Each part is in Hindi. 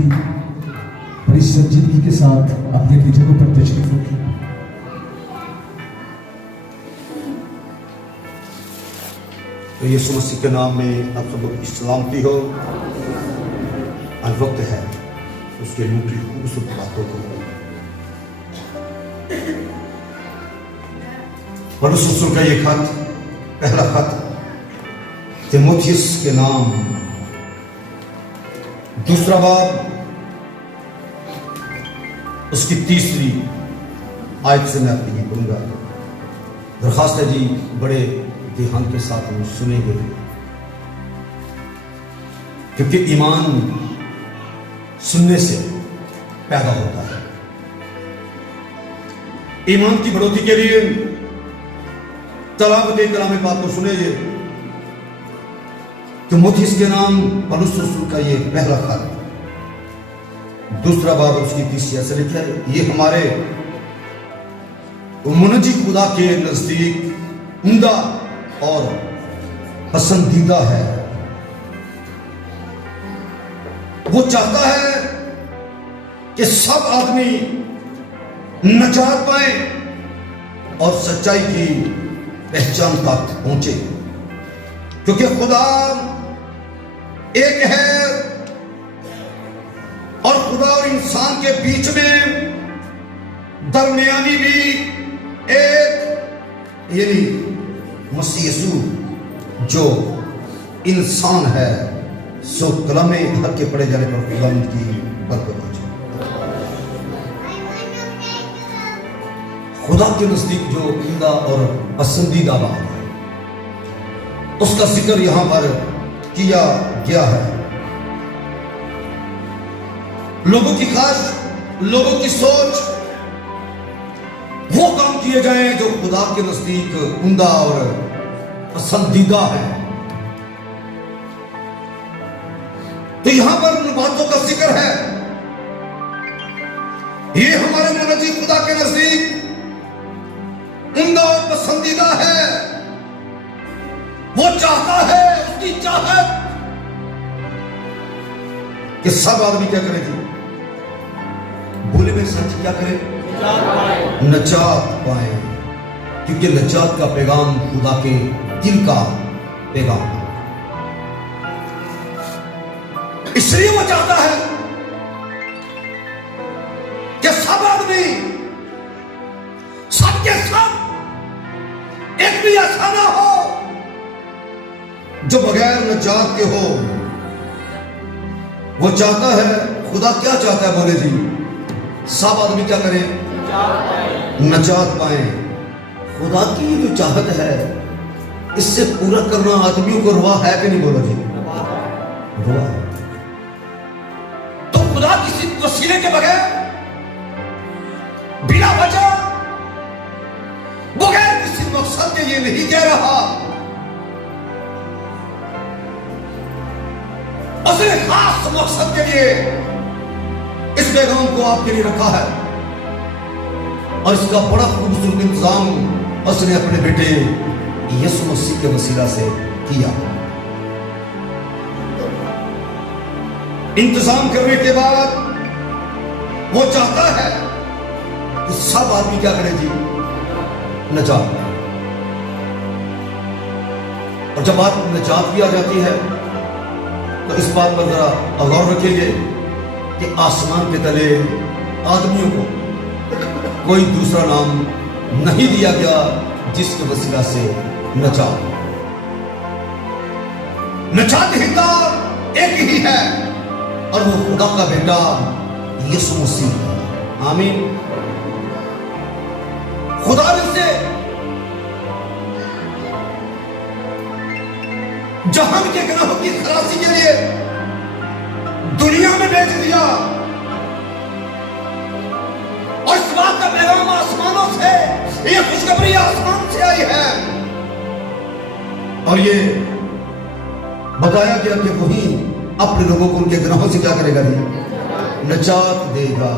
भी बड़ी संजीदगी के साथ अपनी अपनी जगहों पर तशरीफ रखें। तो यीशु मसीह के नाम में आप सबको की सलामती हो। आज वक्त है उसके मुंह की खूबसूरत बातों को पौलुस रसूल का ये खत, पहला खत तीमुथियुस के नाम, दूसरा बाब उसकी तीसरी आयत से मैं आपके लिए पढ़ूंगा। दरखास्त है जी, बड़े ध्यान के साथ हम सुनेंगे, क्योंकि ईमान सुनने से पैदा होता है। ईमान की बढ़ोतरी के लिए तलावत कलाम पाक को सुनेंगे। तीमुथियुस के नाम पौलुस रसूल का ये पहला खत, दूसरा बाब उसकी तीसरी आयत से लिखा है। ये हमारे मुनजी खुदा के नजदीक उम्दा और पसंदीदा है। वो चाहता है कि सब आदमी नजात पाए और सच्चाई की पहचान तक पहुंचे, क्योंकि खुदा एक है और खुदा और इंसान के बीच में दरमियानी भी एक, यानी मसीह यीशु जो इंसान है। सो कलामे हक के पढ़े जाने पर खुदा की बरकत हो जाए। खुदा के नजदीक जो उम्दा और पसंदीदा बात है, उसका जिक्र यहां पर किया गया है। लोगों की ख्वाहिश, लोगों की सोच, वो काम किए जाएं जो खुदा के नजदीक उम्दा और पसंदीदा है। तो यहां पर उन बातों का जिक्र है। ये हमारे मुनजी खुदा के नजदीक उम्दा और पसंदीदा है। वो चाहता है, उसकी चाहत कि सब आदमी क्या करें जी, बोले में सच क्या करें, नजात पाए, क्योंकि नजात का पैगाम खुदा के दिल का पैगाम है। इसलिए वो चाहता है कि सब आदमी, सबके सब, एक भी ऐसा ना हो जो बगैर नजात के हो। वो चाहता है, खुदा क्या चाहता है, बोले जी, सब आदमी क्या करें, नजात पाए। खुदा की जो चाहत है, इससे पूरा करना आदमियों को रुआ है कि नहीं, बोलो जी, रुआ है। तो खुदा किसी वसीले के बगैर, बिना वजह, बगैर किसी मकसद के ये नहीं कह रहा। उसने खास मकसद के लिए इस पैगाम को आपके लिए रखा है, और इसका बड़ा खूबसूरत इंतजाम उसने अपने बेटे यीशु मसीह के वसीला से किया। इंतजाम करने के बाद वो चाहता है कि सब आदमी क्या करें जी, नजात पाए। और जब बात नजात की आ जाती है, तो इस बात पर जरा गौर रखेंगे कि आसमान के तले आदमियों को कोई दूसरा नाम नहीं दिया गया जिसके वसीला से नजात हिंदा एक ही है, और वो खुदा का बेटा यीशु मसीह है। आमीन। खुदा ने उसे जहां के गुनाहों की खलासी के लिए दुनिया में भेज दिया, और इस बात का पैगाम आसमानों से, ये खुशखबरी आसमान से आई है, और ये बताया गया कि वही अपने लोगों को उनके गुनाहों से क्या करेगा जी, नजात देगा।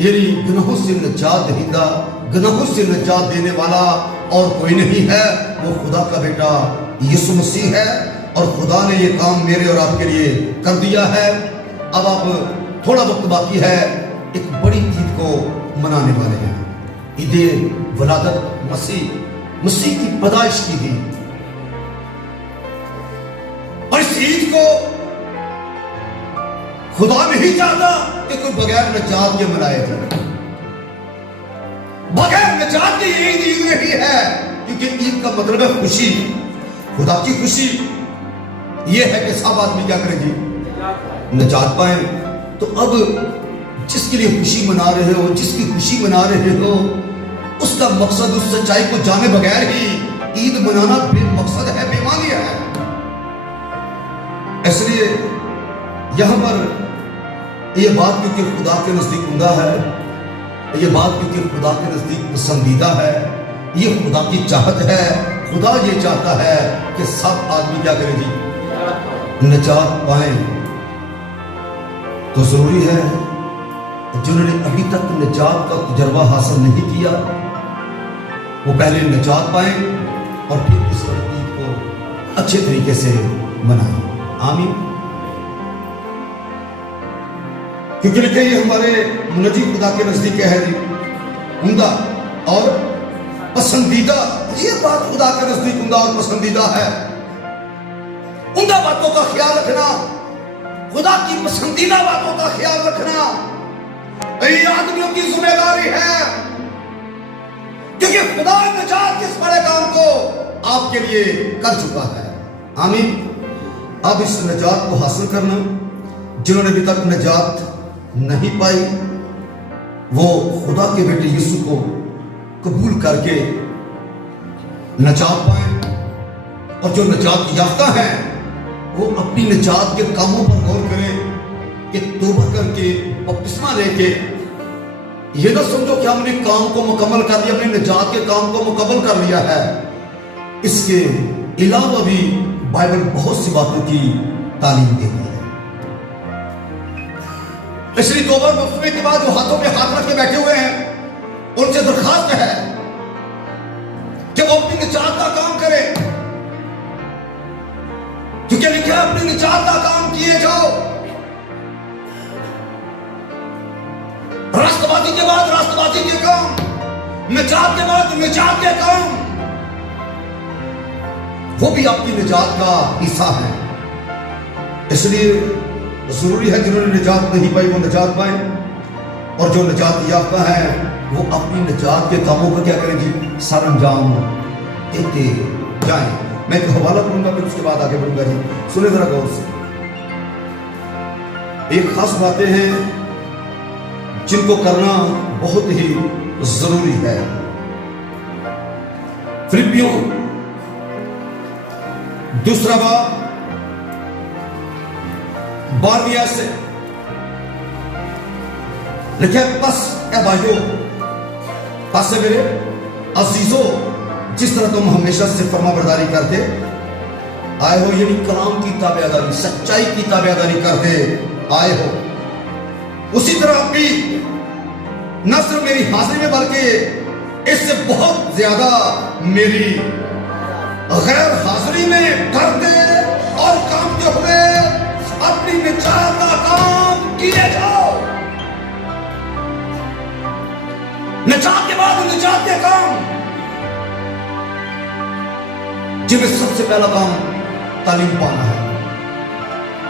यानी गुनाहों से नजात दहिंदा, गुनाहों से नजात देने वाला और कोई नहीं है, वो खुदा का बेटा यीशु मसीह है। और खुदा ने ये काम मेरे और आपके लिए कर दिया है। अब आप थोड़ा वक्त बाकी है, एक बड़ी ईद को मनाने वाले हैं। ईद वलादत मसीह की पैदाइश की थी। और इस ईद को खुदा नहीं चाहता कि कोई बगैर नजात के मनाए जाए। बगैर नजात की ईद नहीं है, क्योंकि ईद का मतलब है खुशी, खुदा की खुशी। यह है कि सब आदमी क्या करें जी, नजात पाए। तो अब जिसके लिए खुशी मना रहे हो, जिसकी खुशी मना रहे हो, उसका मकसद, उस सच्चाई को जाने बगैर ही ईद मनाना बेमकसद है, बेमानी है। इसलिए यहां पर यह बात क्योंकि खुदा के नजदीक उम्दा है, यह बात क्योंकि खुदा के नजदीक पसंदीदा है, यह खुदा की चाहत है। खुदा ये चाहता है कि सब आदमी क्या करें जी, नजात पाए। तो जरूरी है जिन्होंने अभी तक नजात का तजर्बा हासिल नहीं किया, वो पहले नजात पाए और फिर इस ईद को अच्छे तरीके से मनाएं। आमीन। क्योंकि लिखे ये हमारे मुनजी खुदा के नजदीक है जी, उम्दा और पसंदीदा। ये बात खुदा के नजदीक उम्दा और पसंदीदा है। उम्दा बातों का ख्याल रखना, खुदा की पसंदीदा बातों का ख्याल रखना ये आदमियों की जिम्मेदारी है, क्योंकि खुदा नजात के इस बड़े काम को आपके लिए कर चुका है। आमीन। अब इस नजात को हासिल करना, जिन्होंने अभी तक नजात नहीं पाई, वो खुदा के बेटे यीशु को कबूल करके नजात पाए। और जो नजात याफ्ता है वो अपनी नजात के कामों पर गौर करें कि तौबा करके बपतिस्मा लेके ये ना समझो कि हमने काम को मुकम्मल कर लिया, अपने नजात के काम को मुकम्मल कर लिया है। इसके अलावा भी बाइबल बहुत सी बातों की तालीम देती है। इसलिए तौबा बपतिस्मे के बाद वो हाथों पे हाथ रख के बैठे हुए हैं, उनसे दरखास्त है कि वो अपनी निजात का काम करें, क्योंकि लिखा है अपनी निजात का काम किए जाओ। राष्ट्रवादी के बाद राष्ट्रवादी के काम, निजात के बाद निजात के काम, वो भी आपकी निजात का हिस्सा है। इसलिए जरूरी है जिन्होंने निजात नहीं पाई वो निजात पाए, और जो निजात याफ्ता है वो अपनी निजात के कामों को क्या करें जी, सर अंजाम देते जाएं। मैं एक हवाला करूंगा, फिर उसके बाद आगे बढ़ूंगा जी। सुने जरा गौर से। एक खास बातें हैं जिनको करना बहुत ही जरूरी है। फिलिपियों 2 बाब 12 से लिखे, बस ए भाइयों, बस है मेरे अजीजों, जिस तरह तुम हमेशा से फरमाबरदारी करते आए हो, यानी कलाम की ताबेदारी, सच्चाई की ताबेदारी करते आए हो, उसी तरह आप भी न सिर्फ मेरी हाजिरी में बल्कि इससे बहुत ज्यादा मेरी गैर हाजिरी में करते और कामते हुए अपनी निजात का काम किए जाओ। निजात के बाद निजात के काम, जिसमें सबसे पहला काम तालीम पाना है,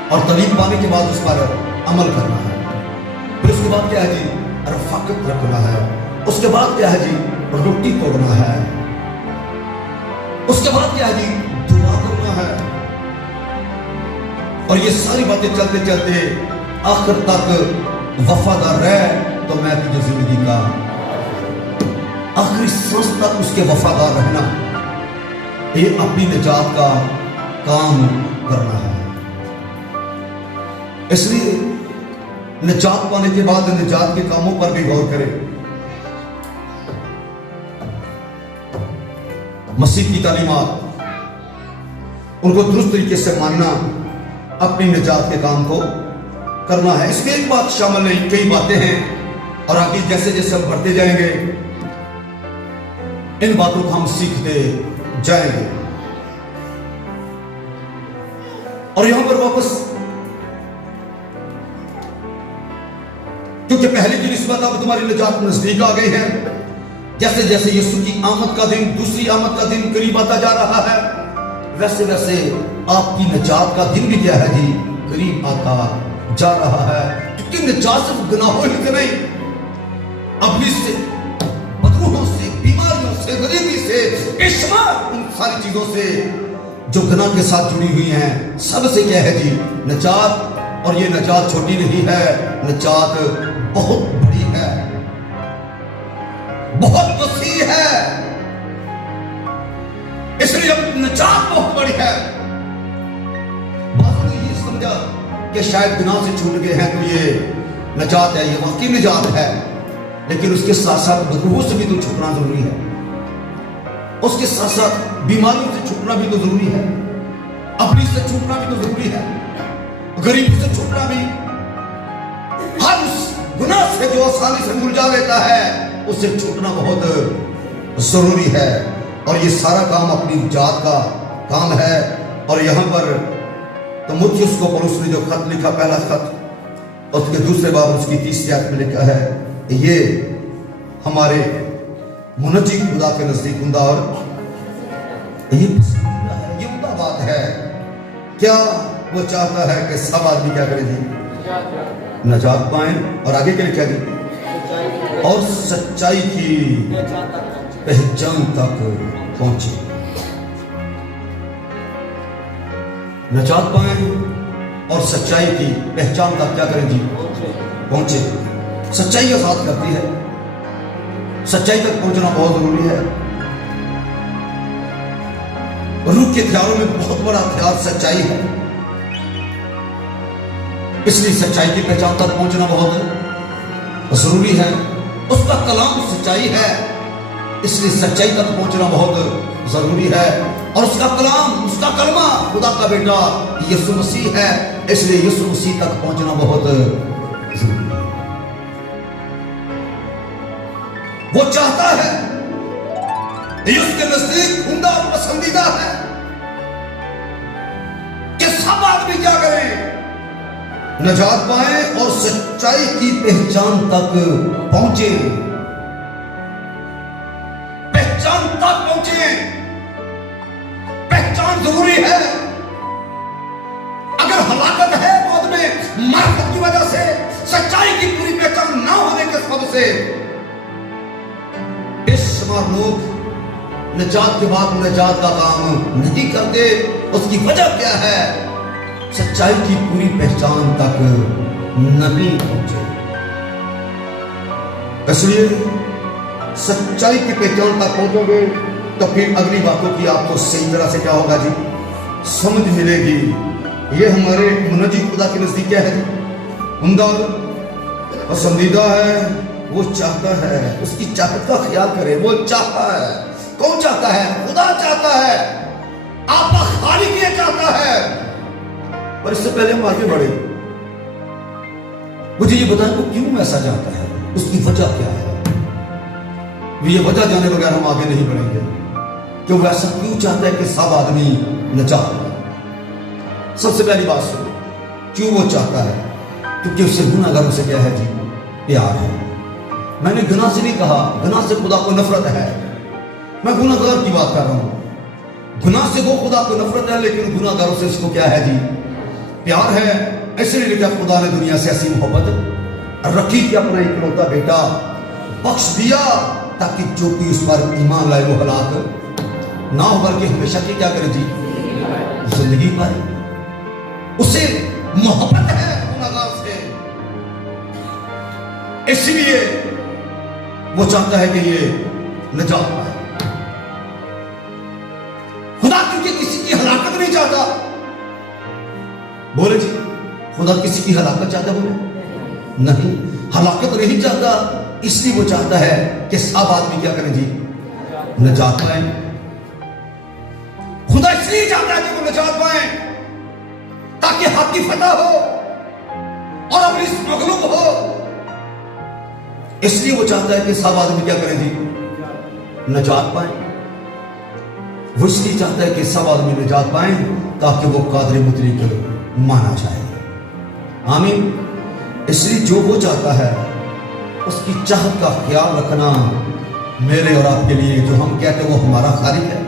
और तालीम पाने के बाद उस पर अमल करना है। फिर उसके बाद क्या है जी, रफ़ाकत रखना है। उसके बाद क्या है जी, रोटी तोड़ना है। उसके बाद क्या है जी, दुआ करना है। और ये सारी बातें चलते चलते आखिर तक वफादार रहे, तो मैं तुझे जिंदगी का आखिरी सांस तक उसके वफादार रहना, ये अपनी निजात का काम करना है। इसलिए निजात पाने के बाद निजात के कामों पर भी गौर करें। मसीह की तालीमात, उनको दुरुस्त तरीके से मानना, अपनी निजात के काम को करना है। इसमें एक बात शामिल नहीं, कई बातें हैं, और आगे जैसे जैसे हम बढ़ते जाएंगे इन बातों को हम सीखते जाएंगे। और यहां पर वापस क्योंकि पहले की निस्बत अब तुम्हारी निजात नजदीक आ गई है। जैसे जैसे यीशु की आमद का दिन, दूसरी आमद का दिन करीब आता जा रहा है, वैसे वैसे आपकी निजात का दिन भी क्या है जी, करीब आता जा रहा है। क्योंकि निजात सिर्फ गुनाहों से नहीं, अबलिस से, बदरूहों से, बीमारियों से, गरीबी से, इश्मार, उन सारी चीजों से जो गुनाह के साथ जुड़ी हुई हैं, सबसे क्या है जी, निजात। और ये निजात छोटी नहीं है, निजात बहुत बड़ी है, बहुत वसी है। इसलिए अब निजात बहुत बड़ी है। बात ने ये समझा कि शायद गुनाह से छूट गए हैं तो ये निजात है, ये वाकई निजात है, लेकिन उसके साथ साथ बदरूहों से भी तो छूटना जरूरी है, उसके साथ साथ बीमारियों से छूटना भी तो जरूरी है, अपनी से छूटना भी तो जरूरी है, गरीबी से छूटना भी, हर उस गुनाह से जो आसानी से मुरझा लेता है उससे छूटना बहुत जरूरी है। और ये सारा काम अपनी जात का काम है। और यहां पर तीमुथियुस को पौलुस ने जो खत लिखा, पहला खत, और उसके दूसरे बाब उसकी 30 आयत में लिखा है, ये हमारे मुनज्जी खुदा के नजदीक उम्दा और ये पसंदीदा है, ये उम्दा बात है। क्या वो चाहता है कि सब आदमी क्या करें जी, नजात पाएं, और आगे क्या लिखा जी, और सच्चाई की पहचान तक पहुंचे। नजात पाएं और सच्चाई की पहचान तक क्या करें जी, पहुंचे। सच्चाई का साथ करती है, सच्चाई तक पहुंचना बहुत जरूरी है। रूह के हथियारों में बहुत बड़ा हथियार सच्चाई है, इसलिए सच्चाई की पहचान तक पहुंचना बहुत जरूरी है। उसका कलाम सच्चाई है, इसलिए सच्चाई तक पहुंचना बहुत जरूरी है। और उसका कलाम, उसका कलमा खुदा का बेटा यीशु मसीह है, इसलिए यीशु मसीह तक पहुंचना बहुत जरूरी है। वो चाहता है, ये उसके नजदीक उम्दा और पसंदीदा है कि सब आदमी क्या करें, नजात पाए और सच्चाई की पहचान तक पहुंचे, पहचान तक पहुंचे। पहचान जरूरी है। अगर हलाकत है मौत में मार्फत की वजह से, सच्चाई की पूरी पहचान ना होने के सबब से, लोग निजात के बाद निजात का काम नहीं करते। उसकी वजह क्या है, सच्चाई की पूरी पहचान तक नहीं पहुंचे। इसलिए सच्चाई की पहचान तक पहुंचोगे तो फिर अगली बातों की आपको सही तरह से क्या होगा जी, समझ मिलेगी। ये हमारे मुनज्जी खुदा के नजदीक क्या है, उम्दा पसंदीदा है। वो चाहता है, उसकी चाहत का ख्याल करे। वो चाहता है, कौन चाहता है, खुदा चाहता है, आपका खालिक ये चाहता है। पर इससे पहले हम आगे बढ़े, मुझे ये बताएं वो क्यों ऐसा चाहता है, उसकी वजह क्या है। ये वजह जाने बगैर हम आगे नहीं बढ़ेंगे कि वो ऐसा क्यों चाहता है कि सब आदमी नजात पाए। सबसे पहली बात सुनो, क्यों वो चाहता है, क्योंकि उससे गुनाहगारों से क्या है जी, प्यार है। मैंने गुनाह से नहीं कहा, गुनाह से खुदा को नफरत है, मैं गुनाहगार की बात कर रहा हूं। गुनाह से वो खुदा को नफरत है, लेकिन गुनाहगारों से उसको क्या है जी, प्यार है। इसलिए लिखा खुदा ने दुनिया से ऐसी मोहब्बत रखी कि अपना इकलौता बेटा बख्श दिया, ताकि जो भी उस पर ईमान लाए वो हलाक ना हो, बल्कि हमेशा की क्या करे जी, जिंदगी पाए। उसे मोहब्बत है गुनाहगार से, इसलिए वो चाहता है कि ये निजात पाए। खुदा क्योंकि किसी की हलाकत नहीं चाहता, बोले जी, खुदा किसी की हलाकत चाहता, बोले नहीं, हलाकत नहीं चाहता। इसलिए वो चाहता है कि सब आदमी क्या करें जी, निजात पाए। खुदा इसलिए चाहता है कि वो निजात पाए, ताकि हक की फतह हो और अपनी मगलूब हो। इसलिए वो चाहता है कि सब आदमी क्या करें जी, निजात पाए। वो इसलिए चाहता है कि सब आदमी निजात पाए, ताकि वो कादिर मुतलक माना जाए। आमीन। इसलिए जो वो चाहता है उसकी चाहत का ख्याल रखना मेरे और आपके लिए। जो हम कहते हैं वो हमारा खालिक है,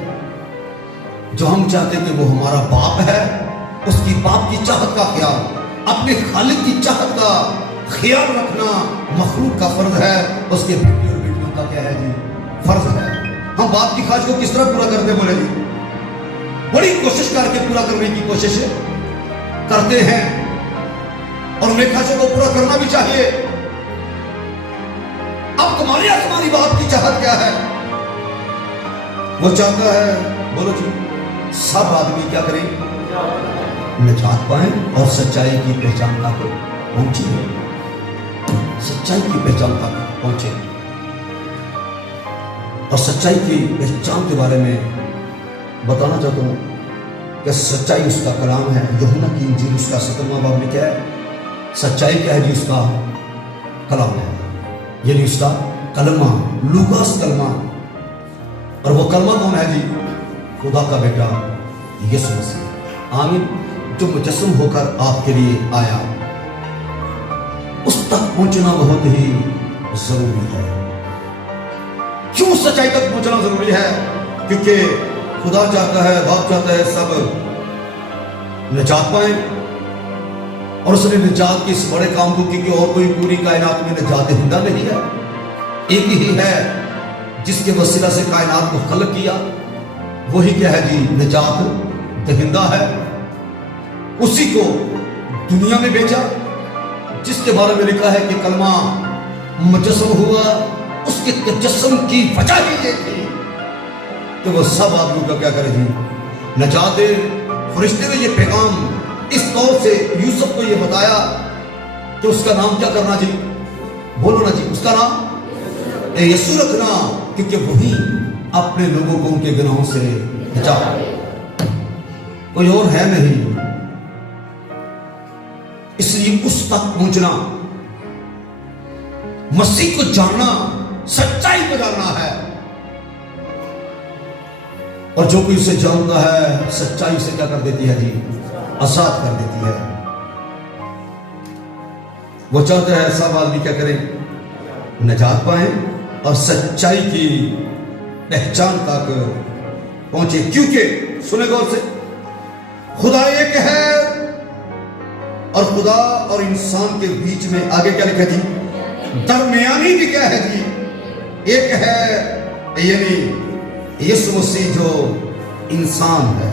जो हम चाहते हैं कि वो हमारा बाप है, उसकी बाप की चाहत का ख्याल, अपने खालिक की चाहत का ख्याल रखना मखलूक का फर्ज है। उसके बेटी और बेटियों का क्या है जी? फर्ज है। हम बाप की ख्वाहिश को किस तरह पूरा करते बोले जी? बड़ी कोशिश करके पूरा करने की कोशिश करते हैं और उन्हें ख्वाहिशों को पूरा करना भी चाहिए। अब तुम्हारी आसमानी बाप की चाहत क्या है? वो चाहता है, बोलो जी, सब आदमी क्या करें? निजात पाए और सच्चाई की पहचान तक पहुंचे। सच्चाई की पहचान तक पहुंचे। और सच्चाई की पहचान के बारे में बताना चाहता हूं कि सच्चाई उसका कलाम है। यूहन्ना की इंजील उसका 17वां बाब में क्या है? सच्चाई क्या है जी? उसका कलाम है, यानी उसका कलमा, लूकास कलमा। और वो कलमा कौन है जी? खुदा का बेटा यीशु मसीह, आमीन, जो मुजस्सम होकर आपके लिए आया। उस तक पहुंचना बहुत ही जरूरी है। क्यों सच्चाई तक पहुंचना जरूरी है? क्योंकि खुदा चाहता है, बाप चाहता है सब निजात पाए। और उसने निजात के इस बड़े काम को, क्योंकि और कोई पूरी कायनात में निजात हिंदा नहीं है, एक ही है जिसके वसीला से कायनात को खलक किया। वही क्या है जी? निजात दहिंदा है। उसी को दुनिया में भेजा, जिसके बारे में लिखा है कि कलमा मुजस्सम हुआ। उसके तजस्सुम की वजह ही ये थी कि वो सब आदमी का क्या करे जी? निजात दे। फरिश्ते ने ये पैगाम इस तौर से यूसुफ को ये बताया कि उसका नाम क्या करना जी? बोलो ना जी, उसका नाम यीशु रखना, क्योंकि वही अपने लोगों को उनके गुनाहों से बचाए, कोई और है नहीं। इसलिए उस तक पहुंचना, मसीह को जानना, सच्चाई को जानना है। और जो कोई उसे जानता है, सच्चाई उसे क्या कर देती है जी? आजाद कर देती है। वो चाहते हैं सब आदमी क्या करें? निजात पाए और सच्चाई की पहचान तक पहुंचे। क्योंकि सुने गौर से, खुदा एक है और खुदा और इंसान के बीच में आगे क्या लिखा जी? दरमियानी भी क्या है जी? एक है, यानी यीशु मसीह जो इंसान है।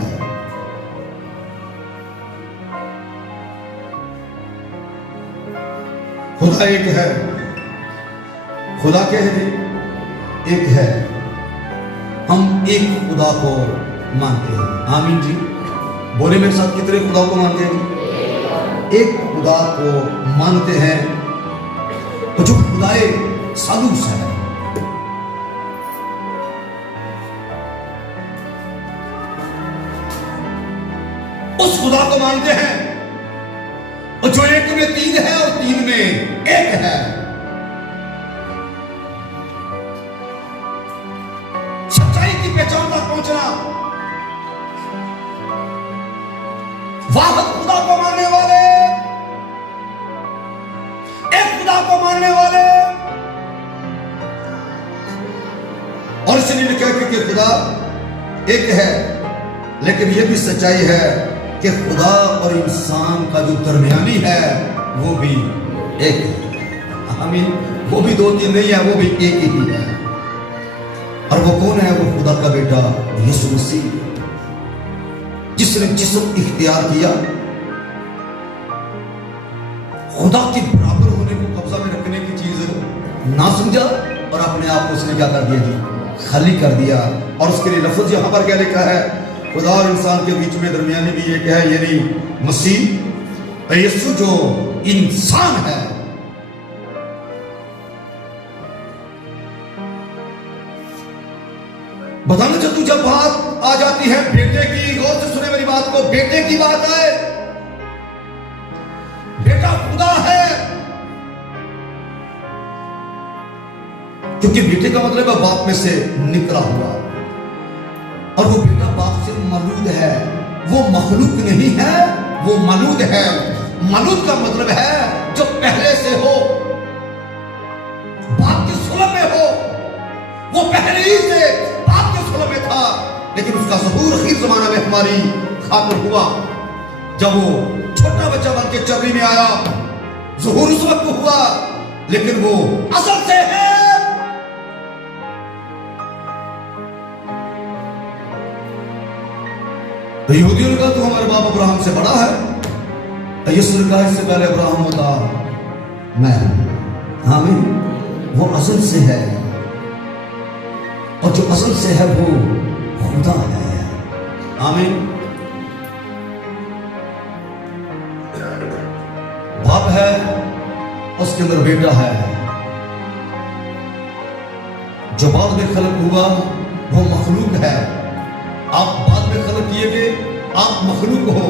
खुदा एक है। खुदा क्या है जी? एक है। हम एक खुदा को मानते हैं, आमीन जी। बोले मेरे साथ, कितने खुदा को मानते हैं जी? एक खुदा को मानते हैं। तो जो खुदाए सालूस है, उस खुदा को मानते हैं, और जो एक में तीन है और तीन में एक है। सच्चाई की पहचान तक पहुंचना, वाहिद खुदा को मानने वाले, एक खुदा को मानने वाले। और इसलिए लिखा है कि खुदा एक है, लेकिन यह भी सच्चाई है कि खुदा और इंसान का जो दरमियानी है वो भी एक है, आमीन। वो भी दो तीन नहीं है, वो भी एक ही है। और वो कौन है? वो खुदा का बेटा यीशु मसीह, जिसने जिस्म इख्तियार किया, खुदा के बराबर होने को कब्जा में रखने की चीज ना समझा और अपने आप को उसने क्या कर दिया जी? खाली कर दिया। और उसके लिए लफ्ज यहां पर क्या लिखा है? खुदा और इंसान के बीच में दरमियानी भी एक है, यानी मसीह यीशु जो इंसान है। बताना चाहता हूं, जब बात आ जाती है बेटे की, गौर से सुने मेरी बात को, बेटे की बात आए, बेटा खुदा है। क्योंकि बेटे का मतलब है बाप में से निकला हुआ, और वो बेटा बाप से मौलूद है। वो मखलूक नहीं है, वो मौलूद है। मौलूद का मतलब है जो पहले से हो। दूर अखीर जमाना में हमारी खातिर हुआ, जब वो छोटा बच्चा बन के चबरी में आया, ज़ुहूर उस वक्त हुआ, लेकिन वो असल से है। तो यहूदियों ने कहा तू हमारे बाप अब्राहम से बड़ा है। तो यीशु ने कहा इससे पहले अब्राहम होता मैं। आमीन। वो असल से है, और जो असल से है वो खुदा है। आमीन। बाप है, उसके अंदर बेटा है। जो बाद में खलक हुआ वो मखलूक है। आप बाद में खलक किए गए, आप मखलूक हो।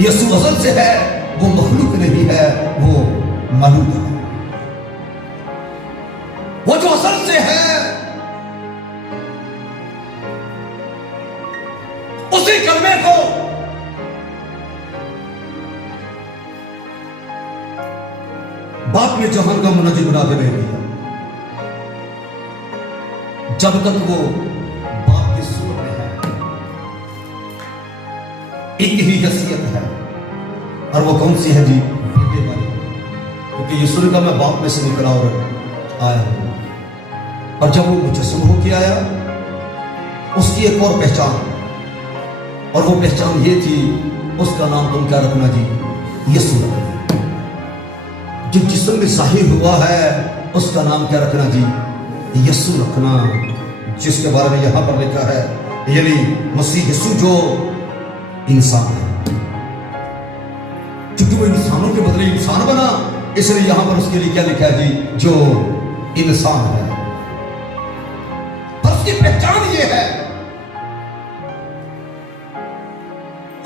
यीशु असल से है, वो मखलूक नहीं है, वो मलूक है। वो जो असल से है उसी कलमे को बाप ने जहान का मुनाजी बना के भेज दिया। जब तक वो बाप की सूरत में है, एक ही हैसियत है, और वो कौन सी है जी? बेटे वाली। क्योंकि यीशु ने कहा मैं बाप में से निकला और आया हूं। और जब वो मुजस्सम होके आया, उसकी एक और पहचान, और वो पहचान ये थी, उसका नाम तुम क्या रखना जी? यीशु रखना। जो जिस्म में जाहिर हुआ है, उसका नाम क्या रखना जी? यीशु रखना। जिसके बारे में यहां पर लिखा है, यानी मसीह यीशु जो इंसान है। क्योंकि वो इंसानों के बदले इंसान बना, इसलिए यहां पर उसके लिए क्या लिखा है जी? जो इंसान है। और उसकी पहचान ये है,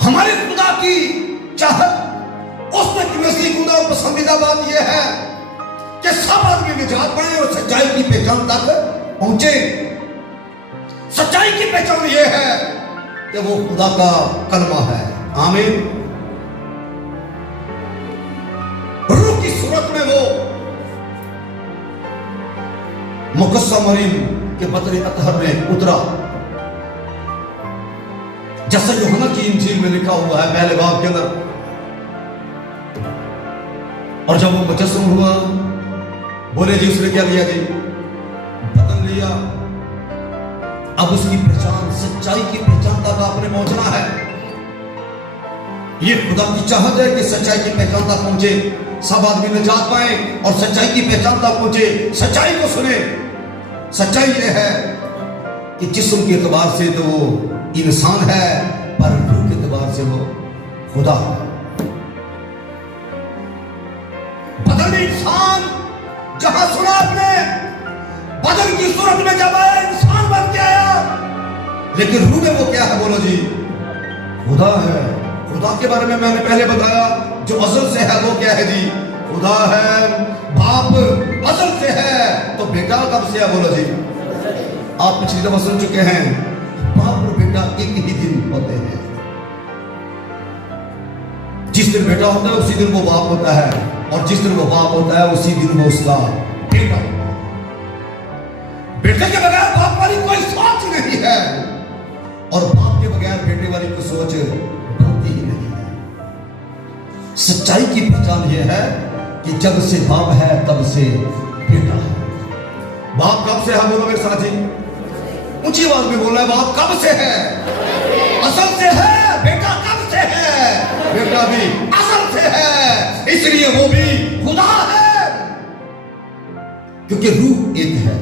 हमारे खुदा की चाहत, उसने की नजदीक और पसंदीदा बात यह है कि सब आदमी निजात पाए और सच्चाई की पहचान तक पहुंचे। सच्चाई की पहचान यह है कि वो खुदा का कलमा है। आमीन। रूह की सूरत में वो मुकस्सा मरीम के बतरे अतहर में उतरा, जैसा यूहन्ना की इंजील में लिखा हुआ है पहले बाब के अंदर। और जब वो मुजस्सम हुआ, बोले जी उसने क्या लिया जी? बदल लिया। अब उसकी पहचान, सच्चाई की पहचान तक आपने पहुंचना है। ये खुदा की चाहत है कि सच्चाई की पहचान तक पहुंचे, सब आदमी निजात पाए और सच्चाई की पहचान तक पहुंचे, सच्चाई को सुने। सच्चाई ये है कि जिस्म के एतबार से तो वो इंसान है, पर रूह के एतबार से वो खुदा है। बदल इंसान जहां सुना आपने, बदल की सूरत में जब आया, इंसान बन के आया, लेकिन रूह में वो क्या है? बोलो जी, खुदा है। खुदा के बारे में मैंने पहले बताया, जो असल से है वो क्या है जी? खुदा है। बाप असल से है, तो बेटा कब से है? बोलो जी। आप पिछली दफा सुन चुके हैं, बाप और बेटा एक ही दिन होते हैं। जिस दिन बेटा होता है उसी दिन वो बाप होता है, और जिस दिन वो बाप होता है उसी दिन वो उसका बेटा। बेटे के बगैर बाप वाली कोई सोच नहीं है, और बाप के बगैर बेटे वाली कोई सोच बनती ही नहीं है। सच्चाई की पहचान यह है कि जब से बाप है तब से बेटा है। बाप कब से है? बोलो मेरे साथी, ऊंची आवाज में बोलना है। बाप कब से है? असल से है। बेटा कब से है? बेटा भी असल से है, इसलिए वो भी खुदा है। क्योंकि रूह एक है,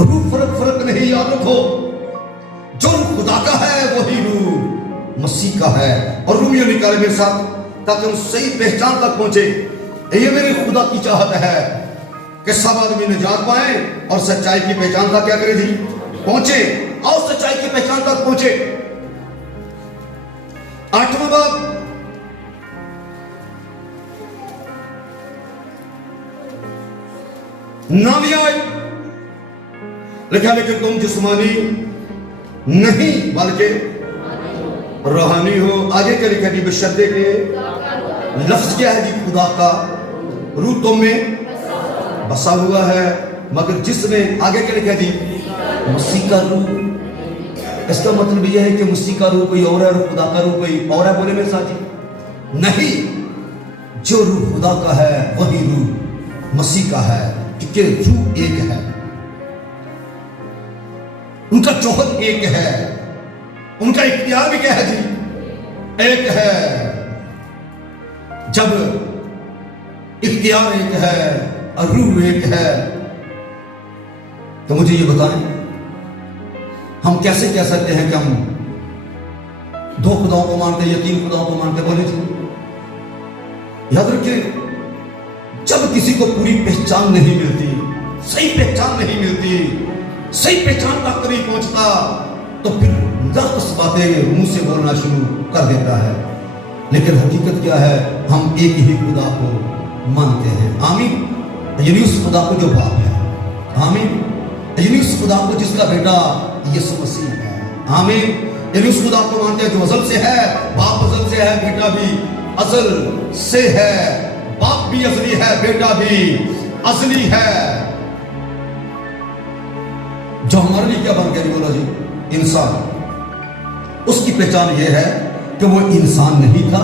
रूह फर्क नहीं, याद रखो। जो रूह खुदा का है वही रूह मसीह का है। और रूह ये निकाले मेरे साथ, ताकि हम सही पहचान तक पहुंचे। ये मेरी खुदा की चाहत है कि सब आदमी निजात पाए और सच्चाई की पहचान तक क्या करे जी? पहुंचे। और सच्चाई की पहचान तक पहुंचे। 8वां बाब, नाविया लिखा, लेकिन तुम जिस्मानी नहीं बल्कि रूहानी हो। आगे क्या लिखा जी? बशर्ते के लफ्ज क्या है जी? खुदा का रूह तुम में बसा हुआ है, मगर जिसमें आगे क्या लिखा जी? मसीह का रूह। इसका मतलब यह है कि मसीह का रूह कोई और है और खुदा का रूह कोई और है? बोले मेरे साथी, नहीं। जो रूह खुदा का है वही रूह मसीह का है, क्योंकि रूह एक है, उनका जोहर एक है, उनका इख्तियार भी क्या है जी? एक है। जब इख्तियार एक है और रूह एक है, तो मुझे ये बताएं, हम कैसे कह सकते हैं कि हम दो खुदाओं को मानते हैं या तीन खुदाओं को मानते? बोले जी, याद रखिए, जब किसी को पूरी पहचान नहीं मिलती, सही पहचान नहीं मिलती, सही पहचान तक नहीं पहुंचता, तो फिर दस बातें मुंह से बोलना शुरू कर देता है। लेकिन हकीकत क्या है? हम एक ही खुदा को मानते हैं। आमीन। यानी उस खुदा को जो बाप है। आमीन। यानी उस खुदा को जिसका बेटा यीशु मसीह है। आमीन। यानी उस खुदा को मानते हैं जो अज़ल से है, बाप अज़ल से है, बेटा भी अज़ल से है, बाप भी अज़ली है, बेटा भी अज़ली है। जो हमारे लिए क्या बन गया? बोला जी, इंसान। उसकी पहचान यह है कि वो इंसान नहीं था,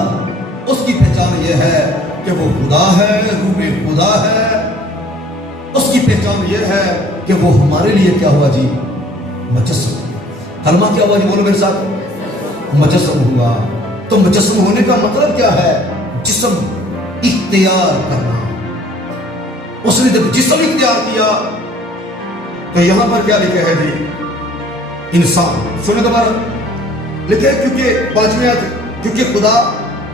उसकी पहचान यह है कि वो खुदा है, रूह खुदा है। उसकी पहचान यह है कि वो हमारे लिए क्या हुआ जी? मुजस्सम। कलमा क्या हुआ जी? बोलो मेरे साथ, मुजस्सम हुआ। तो मुजस्सम होने का मतलब क्या है? जिस्म इख्तियार करना। उसने जब जिस्म इख्तियार किया, तो यहां पर क्या लिखा है जी? इंसान। सुने दोबारा लिखे, क्योंकि पांचवें अर्थ, क्योंकि खुदा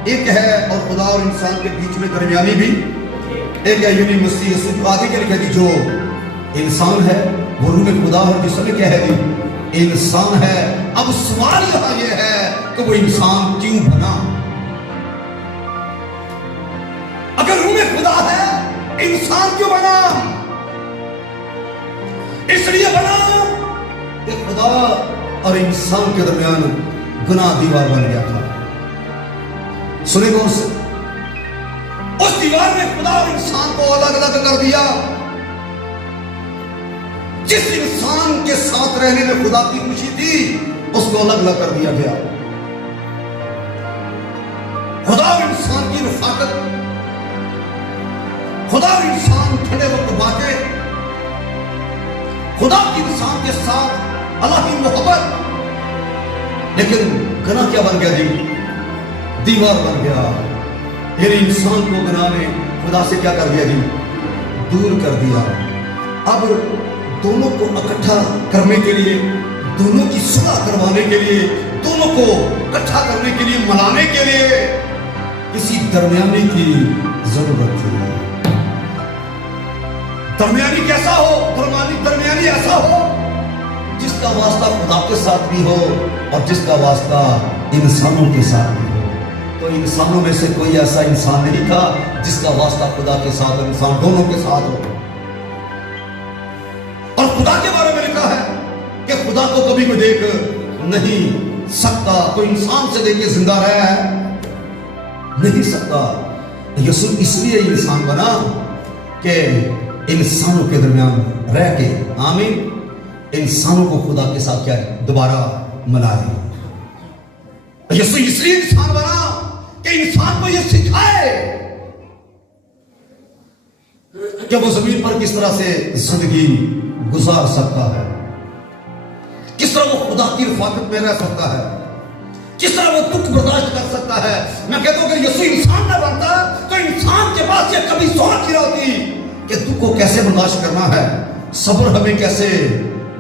एक है और खुदा और इंसान के बीच में दरमियानी भी एक है, यानी मसीह यीशु। आगे क्या लिखा जी? जो इंसान है वो रूह में खुदा और जिस्म में क्या है जी? इंसान है। अब सवाल यहां यह है कि वो इंसान क्यों बना? अगर रूह में खुदा है, इंसान क्यों बना? इसलिए बना कि खुदा और इंसान के दरमियान गुनाह दीवार बन गया था। सुने गौर से, उस दीवार में खुदा और इंसान को अलग अलग कर दिया। जिस इंसान के साथ रहने में खुदा की खुशी थी, उसको अलग अलग कर दिया गया। खुदा और इंसान की रफाकत, खुदा और इंसान ठंडे वक्त बातें, खुदा की इंसान के साथ अल्लाह की मोहब्बत। लेकिन गुनाह क्या बन गया जी? दीवार बन गया। यानी इंसान को गुनाह ने खुदा से क्या कर दिया जी? दूर कर दिया। अब दोनों को इकट्ठा करने के लिए, दोनों की सुलह करवाने के लिए, दोनों को इकट्ठा करने के लिए, मनाने के लिए किसी दरमियानी की जरूरत थी। दरमियानी कैसा हो? दरमियानी ऐसा हो जिसका वास्ता खुदा के साथ भी हो और जिसका वास्ता इंसानों के साथ भी हो। तो इंसानों में से कोई ऐसा इंसान नहीं था जिसका वास्ता खुदा के साथ और इंसान दोनों के साथ हो। और खुदा के बारे में लिखा है कि खुदा को कभी कोई देख नहीं सकता। कोई इंसान से देख के जिंदा रहा है नहीं सकता। यीशु इसलिए इंसान बना कि इंसानों के दरमियान रह के, आमीन, इंसानों को खुदा के साथ क्या दोबारा मिलाए। यीशु इसलिए इंसान बना कि इंसान को यह सिखाए कि वो जमीन पर किस तरह से जिंदगी गुजार सकता है, किस तरह वो खुदा की रफाकत में रह सकता है, किस तरह वो दुख बर्दाश्त कर सकता है। मैं कहता हूं कि यीशु इंसान न बनता तो इंसान के पास ये कभी सोच ही होती कि दुख को कैसे बर्दाश्त करना है, सब्र हमें कैसे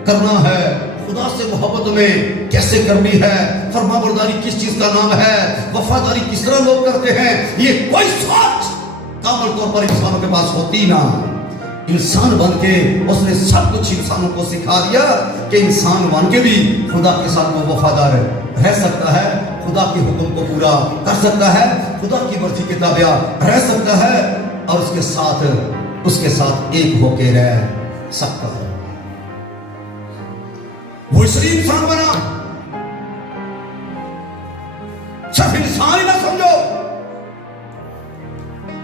करना है, खुदा से मोहब्बत में कैसे करनी है, फरमाबरदारी किस चीज का नाम है, वफादारी किस तरह लोग करते हैं। ये कोई सोच कामल तौर पर इंसानों के पास होती ना। इंसान बन के उसने सब कुछ इंसानों को सिखा दिया कि इंसान बन के भी खुदा के साथ वो वफादार रह सकता है, खुदा के हुक्म को पूरा कर सकता है, खुदा की मर्जी के ताबिया रह सकता है और उसके साथ एक होके रह सकता है। वो इसलिए इंसान बना। सिर्फ इंसान ही ना समझो,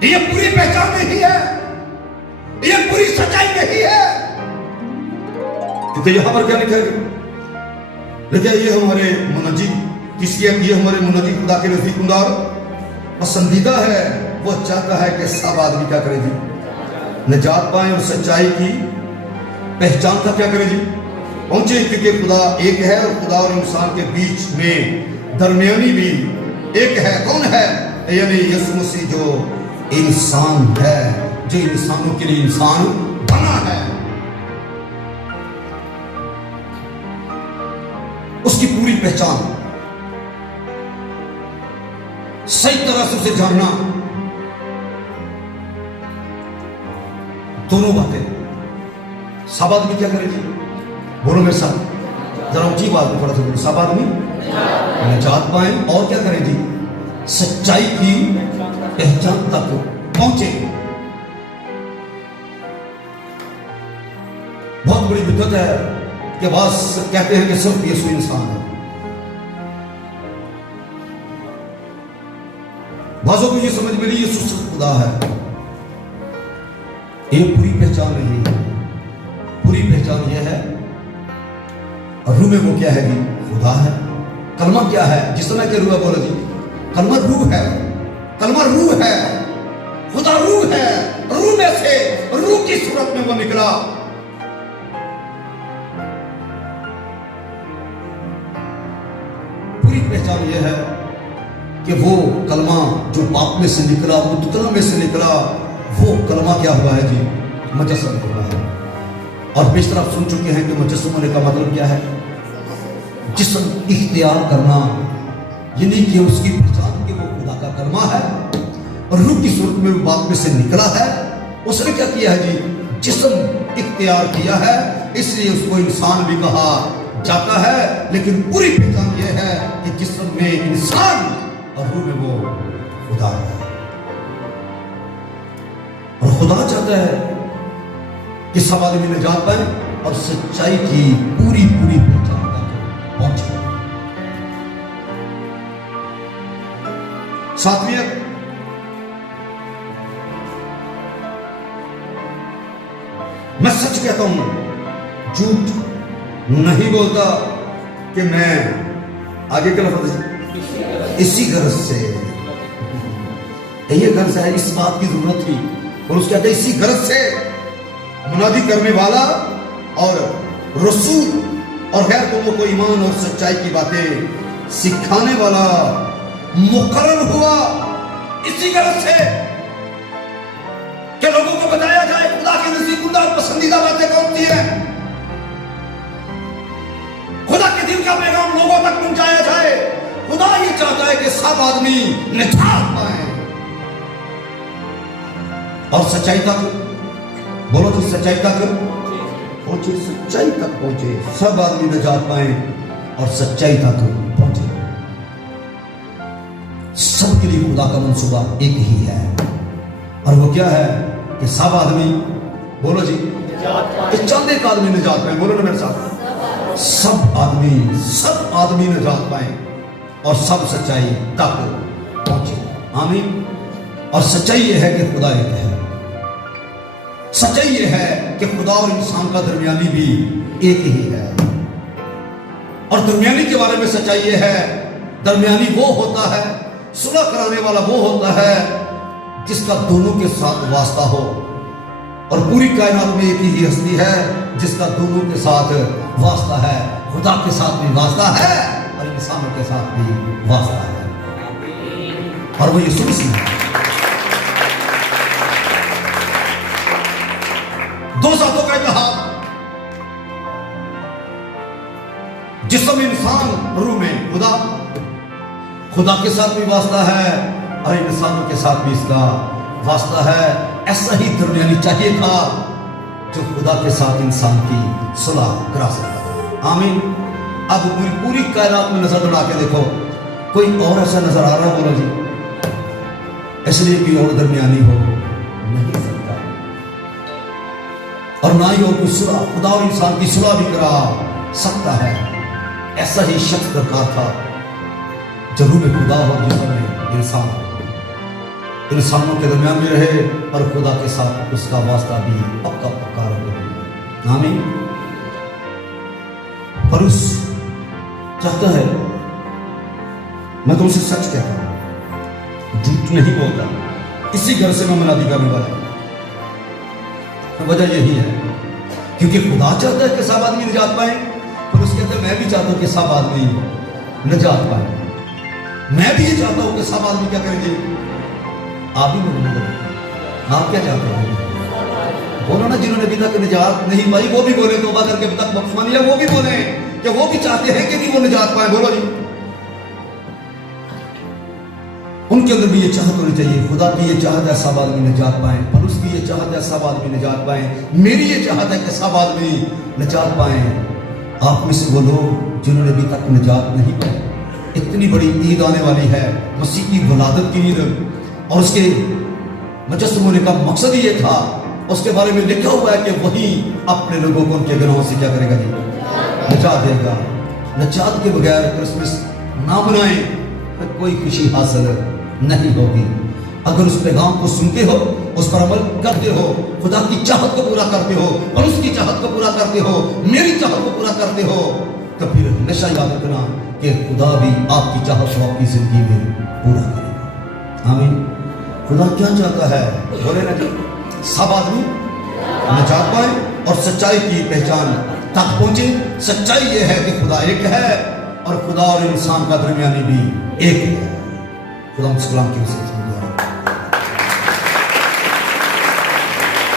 ये पूरी पहचान नहीं है, ये पूरी सच्चाई नहीं है। क्योंकि यहां पर क्या लिखा है? देखिए ये हमारे मुनजी किसकी है? ये हमारे मुनजी खुदा के नजदीक उमदार पसंदीदा है। वो चाहता है कि सब आदमी क्या करे जी? निजात पाए और सच्चाई की पहचान का क्या करे जी? पहुंचे, क्योंकि खुदा एक है और खुदा और इंसान के बीच में दरमियानी भी एक है। कौन है? यानी यीशु मसीह जो इंसान है, जो इंसानों के लिए इंसान बना है। उसकी पूरी पहचान सही तरह से उसे जानना, दोनों बातें। सब आदमी क्या करेगी? बोलो मेरे साथ जरा ऊंची बात में थोड़ा सा बोलो। सब आदमी निजात पाए और क्या करेगी? सच्चाई की पहचान तक पहुंचे। बहुत बड़ी दिक्कत है कि बस कहते हैं कि सिर्फ यीशु इंसान है। बाजों को ये समझ में नहीं यीशु सिर्फ खुदा है। ये पूरी पहचान नहीं है। पूरी पहचान यह है, और रूह में वो क्या है जी? खुदा है। कलमा क्या है? जिस समय के रूह बोलो जी, कलमा रूह है। कलमा रूह है, खुदा रूह है। रूह में से रूह की सूरत में वो निकला। पूरी पहचान यह है कि वो कलमा जो बाप में से निकला, वो कलम में से निकला, वो कलमा क्या हुआ है जी? मुजस्सम हुआ है। और बेशतर आप सुन चुके हैं कि मुजस्सम होने का मतलब क्या है? जिस्म इख्तियार करना, यानी कि उसकी पहचान कि वो खुदा का कलमा है और रूह की सूरत में बाप में से निकला है। उसने क्या किया है जी? जिस्म इख्तियार किया है, इसलिए उसको इंसान भी कहा जाता है। लेकिन पूरी पहचान यह है कि जिस्म में इंसान और रूह में वो खुदा है। और खुदा चाहता है कि सब आदमी निजात पाए और सच्चाई की पूरी पूरी पहचान तक पहुंचे। सातवीं, मैं सच कहता हूं, झूठ नहीं बोलता कि मैं आगे के लफ्ज़ इसी गर्ज से, ये गर्ज है, इस बात की जरूरत थी। और उसके कहते इसी गर्ज से मुनादी करने वाला और रसूल और गैर कौमों को ईमान और सच्चाई की बातें सिखाने वाला मुकर्रर हुआ। इसी गर्ज से कि लोगों को बताया जाए खुदा के नजदीक खुदा पसंदीदा बातें कौन सी है, खुदा के दिन का पैगाम लोगों तक पहुंचाया जाए। खुदा ये चाहता है कि सब आदमी निजात पाए और सच्चाई तक, बोलो तो सच्चाई तक पहुंचे, सच्चाई तक पहुंचे। सब आदमी निजात पाए और सच्चाई तक पहुंचे। सबके लिए खुदा का मंसूबा एक ही है, और वो क्या है कि सब आदमी, बोलो जी, कि चंद एक आदमी निजात पाए। बोलो ना मेरे साथ, सब आदमी निजात पाए और सब सच्चाई तक पहुंचे। आमीन। और सच्चाई यह है कि खुदा एक है। सच्चाई यह है कि खुदा और इंसान का दरमियानी भी एक ही है। और दरमियानी के बारे में सच्चाई यह है, दरमियानी वो होता है, सुलह कराने वाला वो होता है जिसका दोनों के साथ वास्ता हो। और पूरी कायनात में एक ही हस्ती है जिसका दोनों के साथ वास्ता है। खुदा के साथ भी वास्ता है और इंसानों के साथ भी वास्ता है, और वो यीशु मसीह है। दो जातों का इत्तेहाद, जिसमें इंसान, रूह में खुदा, खुदा के साथ भी वास्ता है और इंसानों के साथ भी इसका वास्ता है। ऐसा ही दरमियानी चाहिए था जो खुदा के साथ इंसान की सुलह करा सकता। आमीन। अब पूरी कायनात में नजर दौड़ा के देखो, कोई और ऐसा नजर आ रहा है? बोलो जी। इसलिए कोई और दरमियानी हो नहीं सकता, और ना ही और कोई सुलह, खुदा और इंसान की सुलह भी करा सकता है। ऐसा ही शख्स दरकार था जो रूह में खुदा और जिसमें इंसान, इंसानों के दरमियान में रहे और खुदा के साथ उसका वास्ता भी पक्का पक्का रहे। आमीन। पर उस चाहता है, मैं तुमसे सच कहता हूं, झूठ नहीं बोलता, इसी घर से मैं मुनादी करने वाला हूं। वजह यही है क्योंकि खुदा चाहता है कि सब आदमी निजात पाए, पर उसके अंदर मैं भी चाहता हूं कि सब आदमी निजात पाए। मैं भी ये चाहता हूं कि सब आदमी क्या करेंगे, आप भी बोलो ना, आप क्या चाहते हो? बोलो ना, जिन्होंने अभी तक निजात नहीं पाई वो भी बोले, तौबा करके अभी तक बख्शवा लिया वो भी बोले कि वो भी चाहते हैं कि भी वो निजात पाए। बोलो जी, उनके अंदर भी ये चाहत होनी चाहिए। खुदा की ये चाहत है सब आदमी निजात पाए, पर उसकी ये चाहत है सब आदमी निजात पाए। मेरी ये चाहत है कि सब आदमी निजात पाए। आप में से वो लोग जिन्होंने अभी तक निजात नहीं पाई, इतनी बड़ी ईद आने वाली है, मसीह की वलादत की ईद, और उसके मुजस्सम होने का मकसद ही ये था। उसके बारे में लिखा हुआ है कि वही अपने लोगों को उनके गुनाहों से क्या करेगा जी, निजात देगा। निजात के बगैर क्रिसमस ना मनाएं तो कोई खुशी हासिल नहीं होगी। अगर उस पैगाम को सुनते हो, उस पर अमल करते हो, खुदा की चाहत को पूरा करते हो और उसकी चाहत को पूरा करते हो, मेरी चाहत को पूरा करते हो, तो फिर हमेशा याद रखना कि खुदा भी आपकी चाहत को आपकी जिंदगी में पूरा करेगा। आमीन। खुदा क्या चाहता है? बोले ना जी, सब आदमी निजात पाए और सच्चाई की पहचान तक पहुंचे। सच्चाई यह है कि खुदा एक है और खुदा और इंसान का दरमियानी भी एक है। खुदा मुस्कुरान की वजह से